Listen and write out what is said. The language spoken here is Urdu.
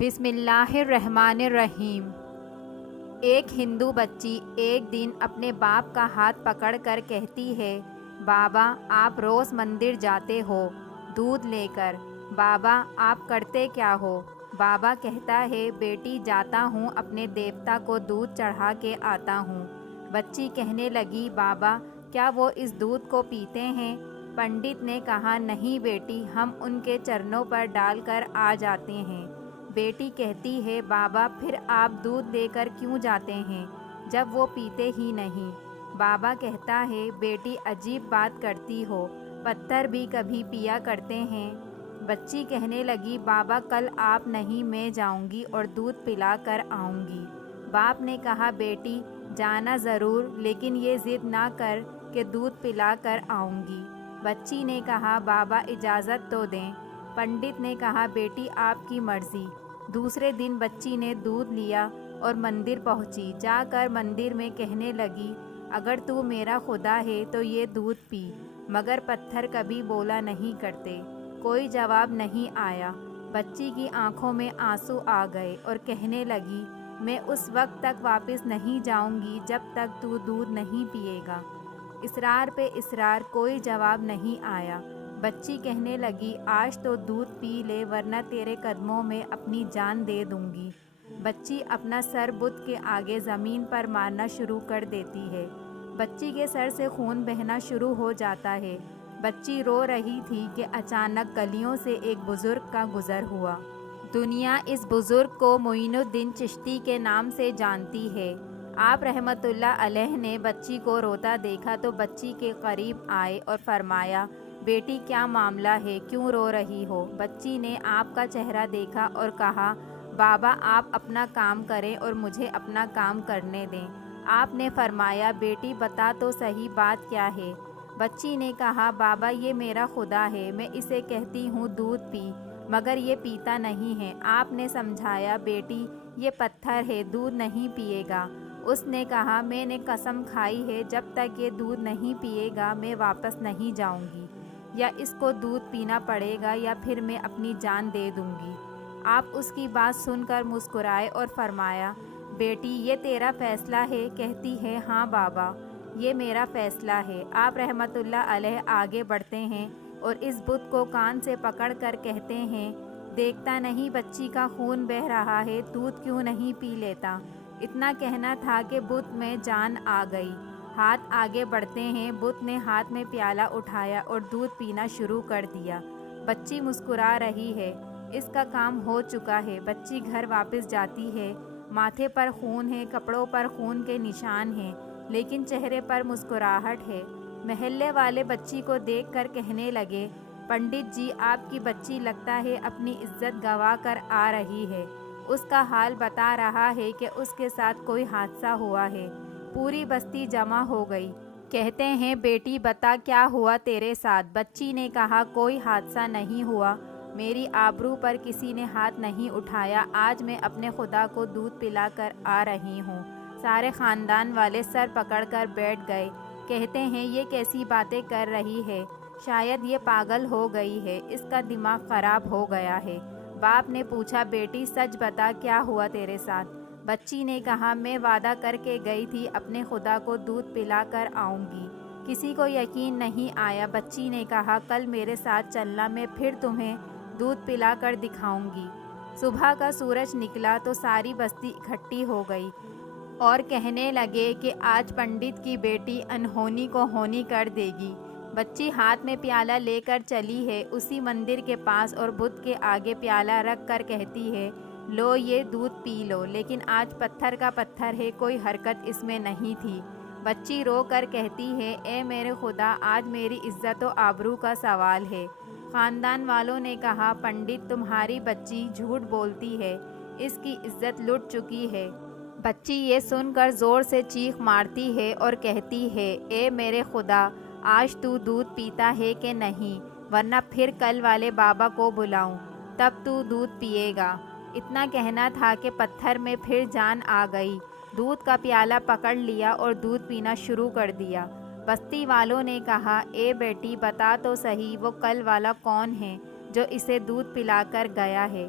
بسم اللہ الرحمن الرحیم۔ ایک ہندو بچی ایک دن اپنے باپ کا ہاتھ پکڑ کر کہتی ہے، بابا آپ روز مندر جاتے ہو دودھ لے کر، بابا آپ کرتے کیا ہو؟ بابا کہتا ہے، بیٹی جاتا ہوں اپنے دیوتا کو دودھ چڑھا کے آتا ہوں۔ بچی کہنے لگی، بابا کیا وہ اس دودھ کو پیتے ہیں؟ پنڈت نے کہا، نہیں بیٹی، ہم ان کے چرنوں پر ڈال کر آ جاتے ہیں۔ بیٹی کہتی ہے، بابا پھر آپ دودھ لے کر کیوں جاتے ہیں جب وہ پیتے ہی نہیں؟ بابا کہتا ہے، بیٹی عجیب بات کرتی ہو، پتھر بھی کبھی پیا کرتے ہیں۔ بچی کہنے لگی، بابا کل آپ نہیں میں جاؤں گی اور دودھ پلا کر آؤں گی۔ باپ نے کہا، بیٹی جانا ضرور، لیکن یہ ضد نہ کر کہ دودھ پلا کر آؤں گی۔ بچی نے کہا، بابا اجازت تو دیں۔ پنڈت نے کہا، بیٹی آپ کی مرضی۔ دوسرے دن بچی نے دودھ لیا اور مندر پہنچی۔ جا کر مندر میں کہنے لگی، اگر تو میرا خدا ہے تو یہ دودھ پی۔ مگر پتھر کبھی بولا نہیں کرتے، کوئی جواب نہیں آیا۔ بچی کی آنکھوں میں آنسو آ گئے اور کہنے لگی، میں اس وقت تک واپس نہیں جاؤں گی جب تک تو دودھ نہیں پیے گا۔ اصرار پہ اصرار، کوئی جواب نہیں آیا۔ بچی کہنے لگی، آج تو دودھ پی لے ورنہ تیرے قدموں میں اپنی جان دے دوں گی۔ بچی اپنا سر بت کے آگے زمین پر مارنا شروع کر دیتی ہے۔ بچی کے سر سے خون بہنا شروع ہو جاتا ہے۔ بچی رو رہی تھی کہ اچانک گلیوں سے ایک بزرگ کا گزر ہوا۔ دنیا اس بزرگ کو معین الدین چشتی کے نام سے جانتی ہے۔ آپ رحمۃ اللہ علیہ نے بچی کو روتا دیکھا تو بچی کے قریب آئے اور فرمایا، بیٹی کیا معاملہ ہے، کیوں رو رہی ہو؟ بچی نے آپ کا چہرہ دیکھا اور کہا، بابا آپ اپنا کام کریں اور مجھے اپنا کام کرنے دیں۔ آپ نے فرمایا، بیٹی بتا تو صحیح بات کیا ہے؟ بچی نے کہا، بابا یہ میرا خدا ہے، میں اسے کہتی ہوں دودھ پی، مگر یہ پیتا نہیں ہے۔ آپ نے سمجھایا، بیٹی یہ پتھر ہے، دودھ نہیں پیے گا۔ اس نے کہا، میں نے قسم کھائی ہے جب تک یہ دودھ نہیں پیے گا میں واپس نہیں جاؤں گی، یا اس کو دودھ پینا پڑے گا یا پھر میں اپنی جان دے دوں گی۔ آپ اس کی بات سن کر مسکرائے اور فرمایا، بیٹی یہ تیرا فیصلہ ہے؟ کہتی ہے، ہاں بابا یہ میرا فیصلہ ہے۔ آپ رحمۃ اللہ علیہ آگے بڑھتے ہیں اور اس بت کو کان سے پکڑ کر کہتے ہیں، دیکھتا نہیں بچی کا خون بہہ رہا ہے، دودھ کیوں نہیں پی لیتا؟ اتنا کہنا تھا کہ بت میں جان آ گئی۔ ہاتھ آگے بڑھتے ہیں، بت نے ہاتھ میں پیالہ اٹھایا اور دودھ پینا شروع کر دیا۔ بچی مسکرا رہی ہے، اس کا کام ہو چکا ہے۔ بچی گھر واپس جاتی ہے، ماتھے پر خون ہے، کپڑوں پر خون کے نشان ہیں، لیکن چہرے پر مسکراہٹ ہے۔ محلے والے بچی کو دیکھ کر کہنے لگے، پنڈت جی آپ کی بچی لگتا ہے اپنی عزت گنوا کر آ رہی ہے، اس کا حال بتا رہا ہے کہ اس کے ساتھ کوئی حادثہ ہوا ہے۔ پوری بستی جمع ہو گئی، کہتے ہیں، بیٹی بتا کیا ہوا تیرے ساتھ؟ بچی نے کہا، کوئی حادثہ نہیں ہوا، میری آبرو پر کسی نے ہاتھ نہیں اٹھایا، آج میں اپنے خدا کو دودھ پلا کر آ رہی ہوں۔ سارے خاندان والے سر پکڑ کر بیٹھ گئے، کہتے ہیں، یہ کیسی باتیں کر رہی ہے؟ شاید یہ پاگل ہو گئی ہے، اس کا دماغ خراب ہو گیا ہے۔ باپ نے پوچھا، بیٹی سچ بتا کیا ہوا تیرے ساتھ؟ بچی نے کہا، میں وعدہ کر کے گئی تھی اپنے خدا کو دودھ پلا کر آؤں گی، کسی کو یقین نہیں آیا۔ بچی نے کہا، کل میرے ساتھ چلنا، میں پھر تمہیں دودھ پلا کر دکھاؤں گی۔ صبح کا سورج نکلا تو ساری بستی اکٹھی ہو گئی اور کہنے لگے کہ آج پنڈت کی بیٹی انہونی کو ہونی کر دے گی۔ بچی ہاتھ میں پیالہ لے کر چلی ہے، اسی مندر کے پاس اور بت کے آگے پیالہ رکھ کر کہتی ہے، لو یہ دودھ پی لو، لیکن آج پتھر کا پتھر ہے، کوئی حرکت اس میں نہیں تھی۔ بچی رو کر کہتی ہے، اے میرے خدا، آج میری عزت و آبرو کا سوال ہے۔ خاندان والوں نے کہا، پنڈت تمہاری بچی جھوٹ بولتی ہے، اس کی عزت لٹ چکی ہے۔ بچی یہ سن کر زور سے چیخ مارتی ہے اور کہتی ہے، اے میرے خدا، آج تو دودھ پیتا ہے کہ نہیں، ورنہ پھر کل والے بابا کو بلاؤں، تب تو دودھ پیے گا۔ اتنا کہنا تھا کہ پتھر میں پھر جان آ گئی، دودھ کا پیالہ پکڑ لیا اور دودھ پینا شروع کر دیا۔ بستی والوں نے کہا، اے بیٹی بتا تو صحیح، وہ کل والا کون ہے جو اسے دودھ پلا کر گیا ہے؟